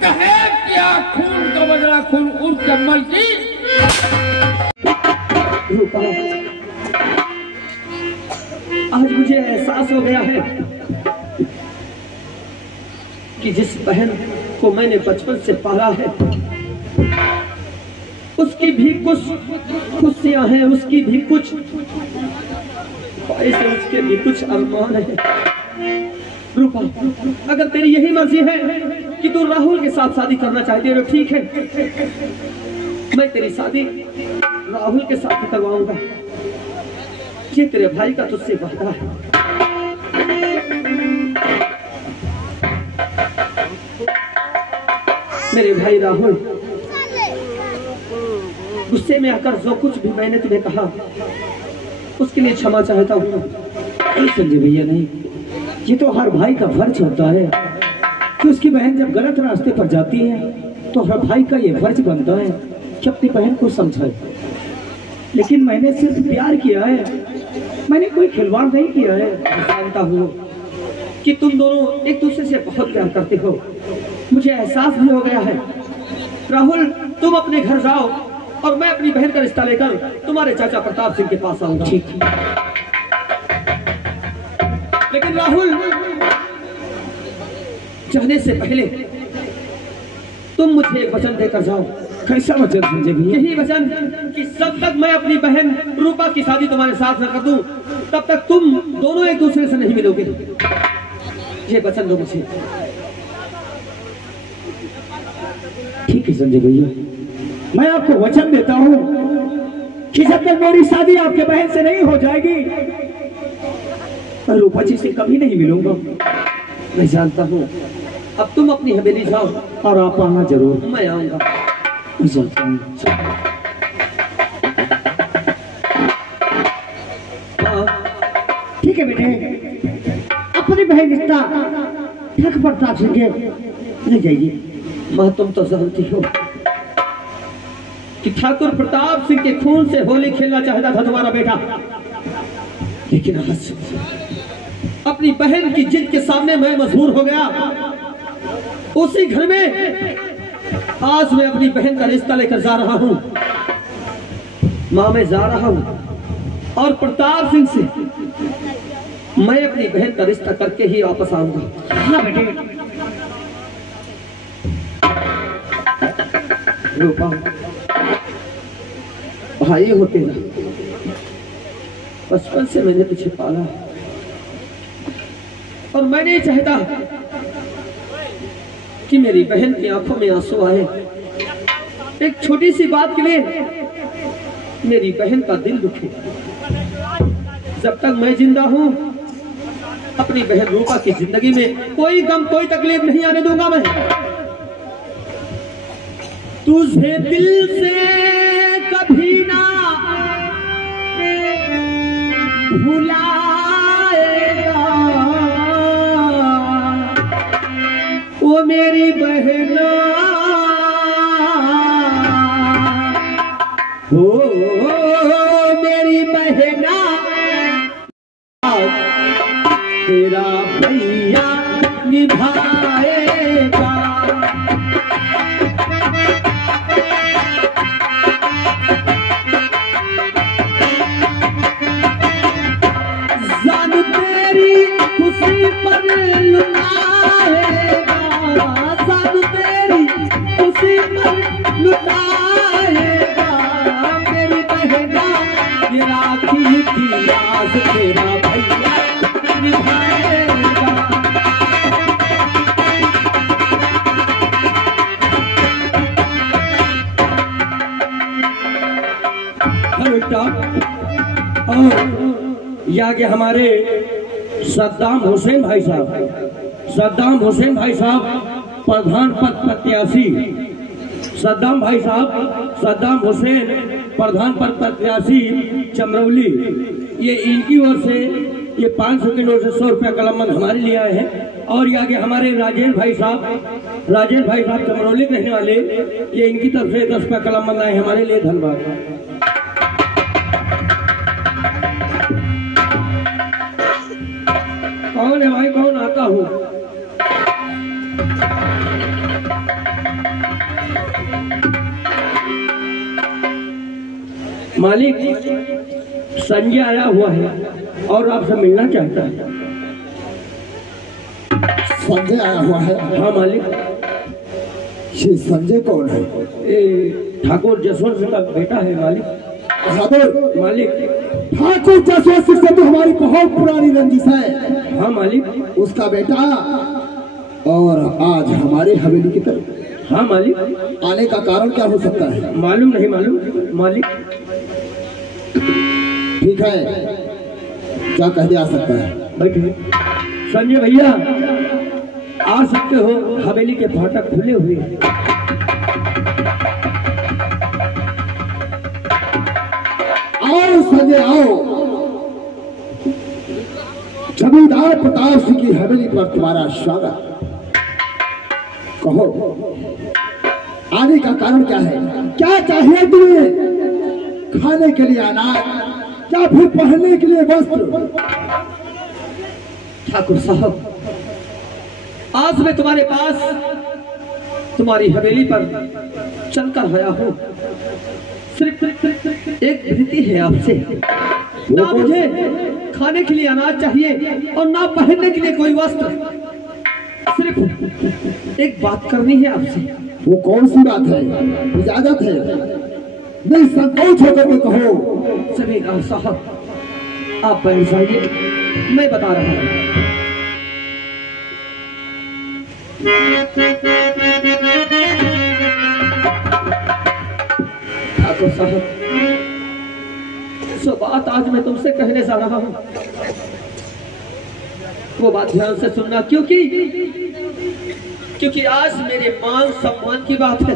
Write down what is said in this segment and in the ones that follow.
कहे क्या खून का बदला खून उर्फ कमल की। रूपा, आज मुझे एहसास हो गया है कि जिस बहन को मैंने बचपन से पाला है उसकी भी कुछ खुशियां हैं, उसकी भी कुछ ख्वाहिशें, उसके भी कुछ अरमान है। रूपा, अगर तेरी यही मर्जी है कि तू राहुल के साथ शादी करना चाहती है तो ठीक है, मैं तेरी शादी राहुल के साथ ही करवाऊंगा। ये तेरे भाई का तुझसे वादा है। मेरे भाई राहुल, गुस्से में आकर जो कुछ भी मैंने तुम्हें कहा उसके लिए क्षमा चाहता हूँ। नहीं संजय भैया, नहीं, ये तो हर भाई का फर्ज होता है कि उसकी बहन जब गलत रास्ते पर जाती है तो हर भाई का ये फर्ज बनता है कि अपनी बहन को समझाए। लेकिन मैंने सिर्फ प्यार किया है, मैंने कोई खिलवाड़ नहीं किया है। जानता हूँ कि तुम दोनों एक दूसरे से बहुत प्यार करते हो, मुझे एहसास भी हो गया है। राहुल, तुम अपने घर जाओ और मैं अपनी बहन का रिश्ता लेकर तुम्हारे चाचा प्रताप सिंह के पास आऊंगा। ठीक। लेकिन राहुल, जाने से पहले तुम मुझे एक वचन देकर जाओ। कैसा वचन संजय भैया? यही वचन कि जब तक मैं अपनी बहन रूपा की शादी तुम्हारे साथ न कर दूं तब तक तुम दोनों एक दूसरे से नहीं मिलोगे। ये वचन दो मुझे। ठीक है संजय भैया, मैं आपको वचन देता हूँ कि जब तक मेरी शादी आपके बहन से नहीं हो जाएगी मैं रूपा जी से कभी नहीं मिलूंगा। मैं जानता हूँ। अब तुम अपनी हवेली जाओ और आप आना जरूर। मैं आऊंगा। मैं जानता हूँ। ठीक है बेटे, अपनी बहन रिश्ता ठग प्रताप सिंह के ले जाइए। माँ, तुम तो जानती हो कि ठाकुर प्रताप सिंह के खून से होली खेलना चाहता था तुम्हारा बेटा, लेकिन आज अपनी बहन की जिद के सामने मैं मजबूर हो गया। उसी घर में आज मैं अपनी बहन का रिश्ता लेकर जा रहा हूँ। माँ, मैं जा रहा हूँ और प्रताप सिंह से मैं अपनी बहन का रिश्ता करके ही वापस आऊंगा। हाँ बेटे। रूपा, भाई हो तेरा, बचपन से मैंने तुझे पाला और मैं नहीं चाहता कि मेरी बहन की आंखों में आंसू आए। एक छोटी सी बात के लिए मेरी बहन का दिल दुखे। जब तक मैं जिंदा हूं अपनी बहन रूपा की जिंदगी में कोई गम, कोई तकलीफ नहीं आने दूंगा। मैं तुझे दिल से कभी ना भुलाएगा वो मेरी बहना हो, मेरी बहना। तेरा भैया निभाएगा। जान तेरी खुशी पर लुटाएगा, जान तेरी खुशी पर लुटाएगा मेरी बहना। ये राखी की आस तेरा भैया निभाएगा। और ये आगे हमारे सद्दाम हुसैन भाई साहब, सद्दाम हुसैन भाई साहब प्रधान पद प्रत्याशी, सद्दाम भाई साहब, सद्दाम हुसैन प्रधान पद प्रत्याशी चमरौली। ये इनकी ओर से ये 500 के नोट से 100 रुपया कलमबंद हमारे लिए आए हैं। और ये आगे हमारे राजेश भाई साहब, राजेश भाई साहब चमरौली के रहने वाले, ये इनकी तरफ से 10 रुपया कलमबंद आए हमारे लिए। धन्यवाद। कौन है भाई, कौन आता हूँ? मालिक संजय आया हुआ है और आपसे मिलना चाहता है। संजय आया हुआ है? हाँ मालिक। ये संजय कौन है? ठाकुर जसवंत सिंह का बेटा है मालिक। बहादुर मालिक ठाकुर जसवंत सिंह से तो हमारी बहुत पुरानी रंजिश है। हाँ मालिक। उसका बेटा और आज हमारे हवेली की तरफ हाँ मालिक। आने का कारण क्या हो सकता है? मालूम नहीं मालूम मालिक। ठीक है, क्या कह दिया सकता है? बैठिए। संजय भैया आ सकते हो, हवेली के फाटक खुले हुए हैं। आओ संजय आओ। जमींदार प्रताप सिंह की हवेली पर तुम्हारा स्वागत। कहो आने का कारण क्या है? क्या चाहिए तुम्हें? खाने के लिए अनाज या फिर पहनने के लिए वस्त्र? ठाकुर साहब, आज मैं तुम्हारे पास तुम्हारी हवेली पर चलकर आया हूँ। सिर्फ एक विनती है आपसे। ना मुझे खाने के लिए अनाज चाहिए और ना पहनने के लिए कोई वस्त्र। सिर्फ एक बात करनी है आपसे। वो कौन सी बात है? इजाजत है, नहीं संकोच होकर के कहो। जमींदार साहब आप बैठ जाइए, मैं बता रहा हूँ। ठाकुर साहब, सो बात आज मैं तुमसे कहने जा रहा हूँ, वो बात ध्यान से सुनना, क्योंकि आज मेरे मान सम्मान की बात है।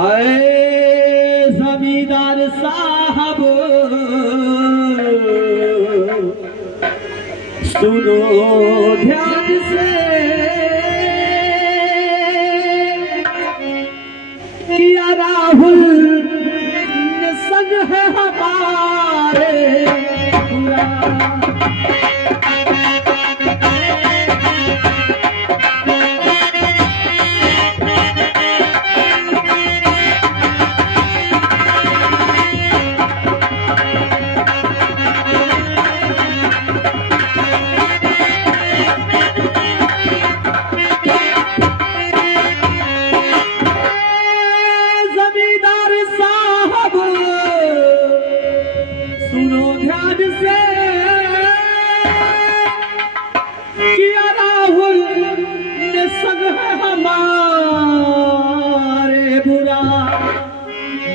आए जमींदार साहब सुनो ध्यान से, किया राहुल ने संग है हमारे पूरा।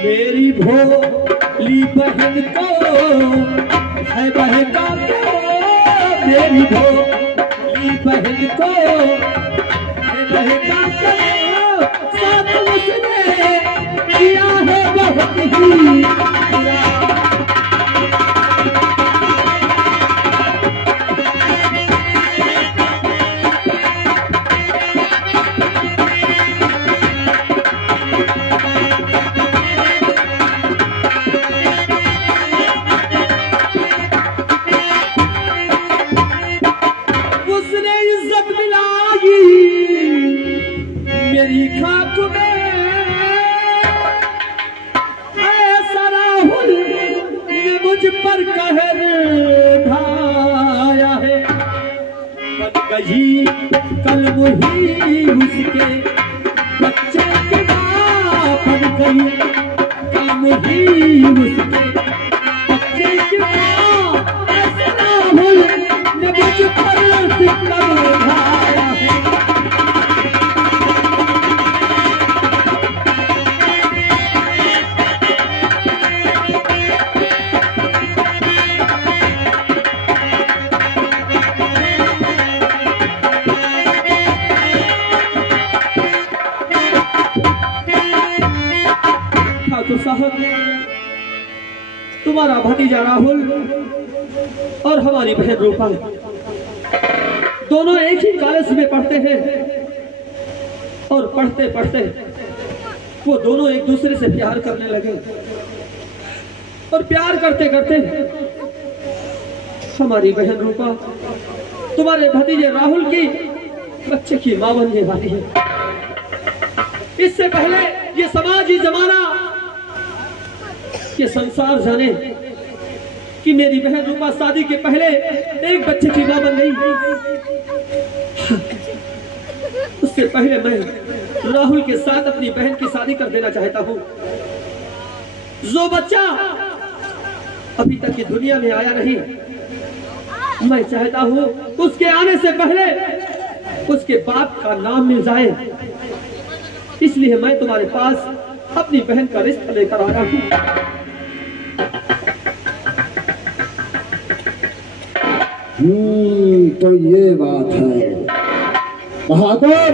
मेरी भोली बहन को है बहका दो, मेरी भोली बहन को है बहका दो। साथ उसने किया है बहुत ही बुरा। मेरी खाक में ऐसा राहुल ने मुझ पर कहर ढाया है। बन गई कल वही उसके बच्चे की माँ, बन गई कल वही उसके बच्चे की माँ। ऐसा राहुल ने मुझ पर कहर ढाया है। साहब, तुम्हारा भतीजा राहुल और हमारी बहन रूपा दोनों एक ही कॉलेज में पढ़ते हैं और पढ़ते पढ़ते वो दोनों एक दूसरे से प्यार करने लगे और प्यार करते करते हमारी बहन रूपा तुम्हारे भतीजे राहुल की बच्चे की मां बनने वाली है। इससे पहले ये समाज, ये जमाना, ये संसार जाने कि मेरी बहन रूपा शादी के पहले एक बच्चे की मां बन गई। उससे पहले मैं राहुल के साथ अपनी बहन की शादी कर देना चाहता हूँ। जो बच्चा अभी तक की दुनिया में आया नहीं, मैं चाहता हूँ उसके आने से पहले उसके बाप का नाम मिल जाए। इसलिए मैं तुम्हारे पास अपनी बहन का रिश्ता लेकर आया हूँ। तो ये बात है बहादुर।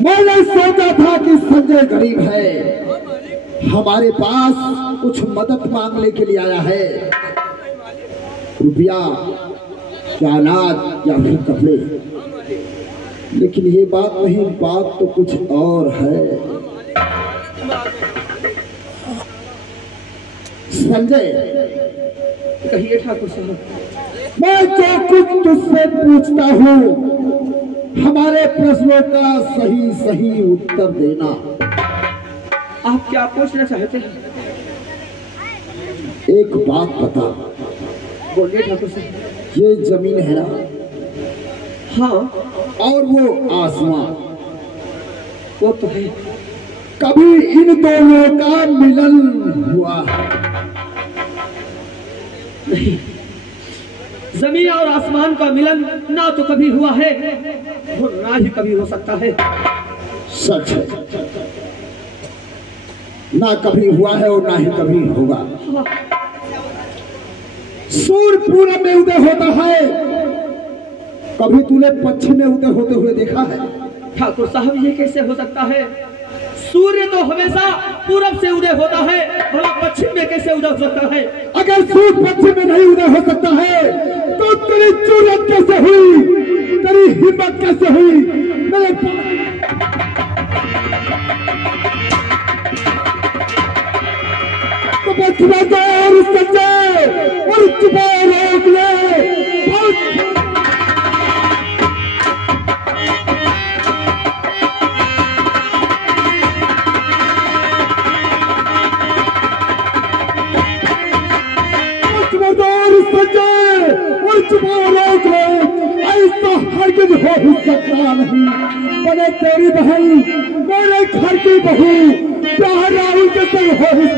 मैंने सोचा था कि संजय गरीब है, हमारे पास कुछ मदद मांगने के लिए आया है, रुपया या अनाज या फिर कपड़े। लेकिन ये बात नहीं, बात तो कुछ और है। संजय, कहिए ठाकुर साहब। मैं जो कुछ तुझसे पूछता हूँ, हमारे प्रश्नों का सही सही उत्तर देना। आप क्या पूछना चाहते हैं? एक बात बता। बोलिए ठाकुर साहब। ये जमीन है ना? हाँ। और वो आसमां, वो तो है। कभी इन दोनों का मिलन हुआ है? नहीं, जमीन और आसमान का मिलन ना तो कभी हुआ है और ना ही कभी हो सकता है। सच है, ना कभी हुआ है और ना ही कभी होगा। सूर्य पूरब में उदय होता है, कभी तूने पश्चिम में उदय होते हुए देखा है? ठाकुर साहब, ये कैसे हो सकता है? सूर्य तो हमेशा पूरब से उदय होता है, भला पश्चिम में कैसे उदय हो सकता है? अगर सूर्य पश्चिम में नहीं उदय हो सकता है तो तेरी जरूरत कैसे हुई, तेरी हिम्मत कैसे हुई? मेरे तो बस और संजय और चुपाओ, रोक ले। ऐसा हरगिज हो ही सकता नहीं। मैंने तेरी बहन, मेरे घर की बहू प्यार राहुल के संग हो ही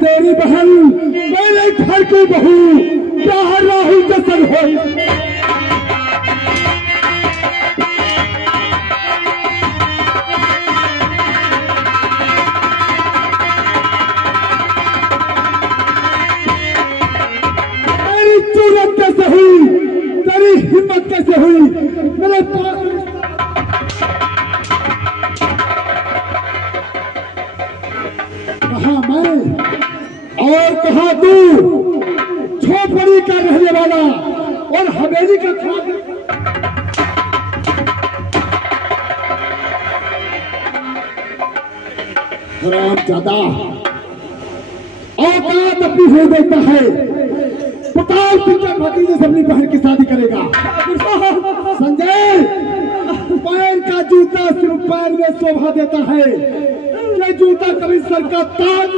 तेरी बहन, मेरे घर की बहू प्यार राहुल के संग हो ही। हिम्मत कैसे हुई मेरे पास? कहा मैं और कहा तू, झोपड़ी का रहने वाला और हवेली का हरामजादा, औकात अपनी हो देता है। पताल पिक्चर भतीजे से अपनी बहन की शादी करेगा। संजय, पैर का जूता सिर्फ पैर में शोभा देता है, ये जूता कभी सर का ताज।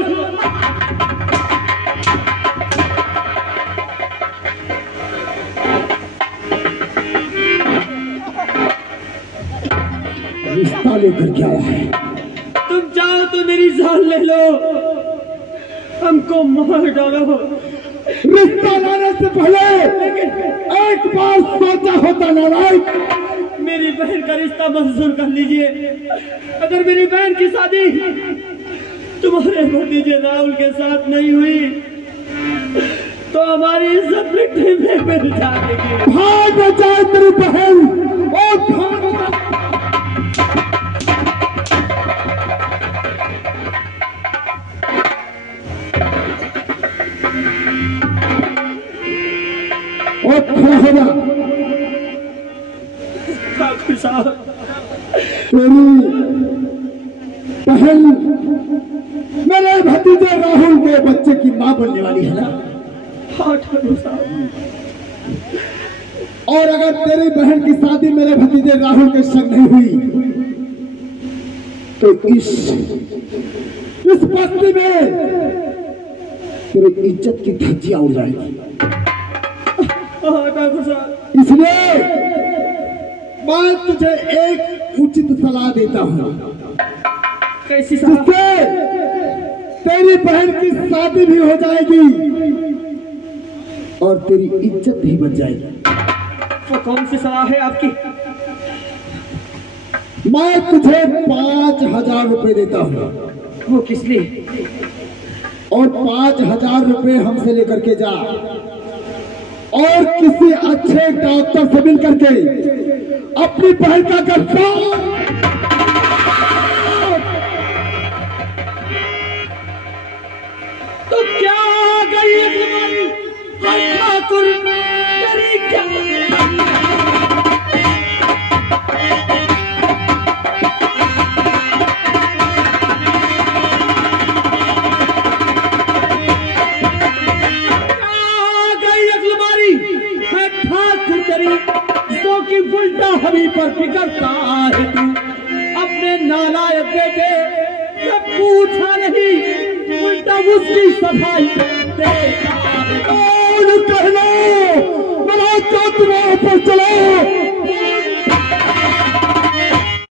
रिश्ता लेकर क्या है? तुम चाहो तो मेरी जान ले लो, हमको मार डालो। रिश्ता लाने से पहले एक बार सोचा होता नारायण। मेरी बहन का रिश्ता मंजूर कर लीजिए। अगर मेरी बहन की शादी तुम्हारे भतीजे राहुल के साथ नहीं हुई तो हमारी इज्जत मिट्टी में मिल जाएगी। भाग जाए तेरी बहन और भाग ठाकुर साहब, तेरी बहन मेरे भतीजे राहुल के बच्चे की मां बनने वाली है ना? हाँ ठाकुर साहब। और अगर तेरी बहन की शादी मेरे भतीजे राहुल के संग नहीं हुई तो इस बस्ती में तेरी इज्जत की धज्जियां उड़ जाएगी। हाँ ठाकुर साहब। इसलिए मैं तुझे एक उचित सलाह देता हूँ कैसी सलाह? जिससे तेरी बहन की शादी भी हो जाएगी और तेरी इज्जत भी बच जाएगी। वो कौन सी सलाह है आपकी? मैं तुझे 5,000 रुपए देता हूँ। वो किस लिए? और 5,000 रुपए हमसे लेकर के जा और किसी अच्छे डॉक्टर से मिल करके अपनी बहन का गर्भ तो क्या गई तुम्हारी ठाकुर तेरी क्या? उल्टा हमी पर बिगड़ता है तू। अपने नालायक बेटे से पूछा नहीं, उल्टा उसकी सफाई देता है। कहना पर चलो